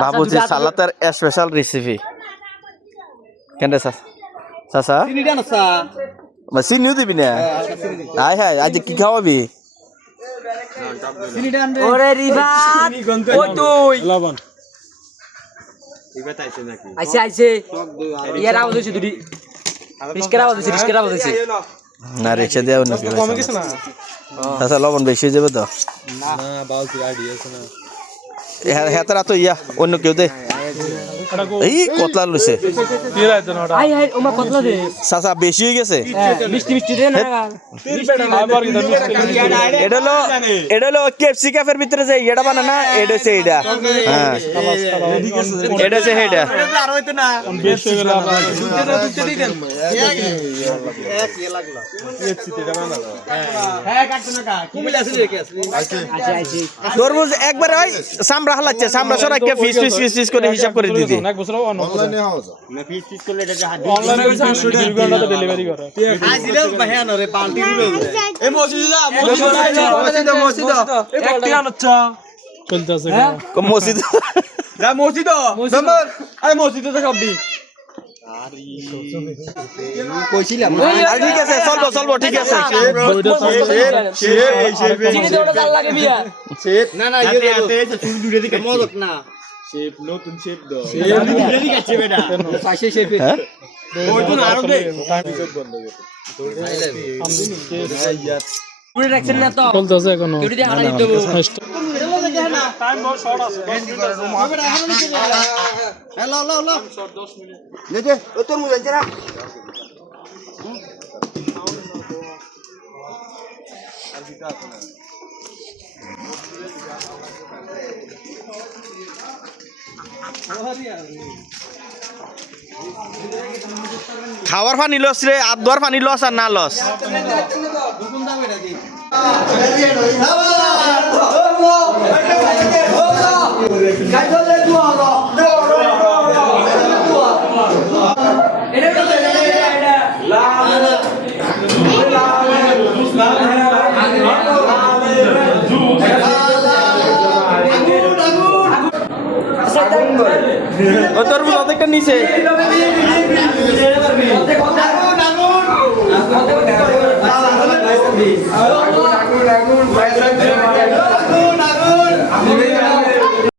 বাবুজি সালাতের special recipe কেন চাচা চিনিও দিবি না হাই হাই আজ কি খাওয়াবি ওরে রিভাত ও তুই লবণ আইছে আইছে ইয়ার আওয়াজ হইছে দুটি রিস্কের আওয়াজ হইছে না রিক্সা দেওয়া অন্য কেউ কমে গেছে না চাচা লবণ বেশি হয়ে যাবে তো না বাউল আইডিয়া আছে না হেতারা তো ইয়া অন্য কেউ দে এই কতলা লইছে তেল আইতো না আই আই ওমা কতলা দে চাচা বেশি হয়ে গেছে মিষ্টি মিষ্টি দে না আবার কি এটা হলো কেএফসি ক্যাফের ভিতরে যে এটা বানা না এটা হচ্ছে এটা হ্যাঁ এটা হচ্ছে এটা আর হইতো না বেশ হয়ে গেল আপনার দুধ দিয়ে দেন এক ইয়ে লাগলো কেএফসি তে বানা হ্যাঁ কাটতো না কা কুমিল্লা আছে রে আছে আইছে তরমুজ একবারে ওই সামরা হালাচ্ছে সামরা সরাইকে ফিস ফিস ফিস ফিস করে হিসাব করে দিতে এক বছর অনলাইনে হাওয়া না পিস পিস করলে এটা হাত অনলাইনে 2 ঘন্টা তো ডেলিভারি করে খাই দিলে বাহিয়া নরে পাল্টি দিবে এই মসজিদ এই বালতি আনচ্ছা চলতেছে মসজিদ যা মসজিদ নম্বর আরে মসজিদ তো সব দি কইছিলাম ঠিক আছে চলবো চলবো ঠিক আছে চিনি দে ওটা জাল লাগে বিয়া না না ইয়ে চুল দূরে দিকে মজক না শেপ নতুন শেপ দাও শেপ দূরে দিকে আছে বেটা পাশে শেপ ওই তো আরো দে টাইম রিসেট বন্ধ করে পুরো রাখছেন না তো চলতেছে এখনো কেউটি দিয়ে হারা দিতে হবে টাইম বহুত শর্ট আছে হ্যালো হ্যালো হ্যালো 10 মিনিট নে দে ও তোর মুজ আনছে না খাওয়ার পানি লস রে আর দোয়ার পানি লস আর না লস ও তরমুজ অর্ধেকটা নিচে আগুন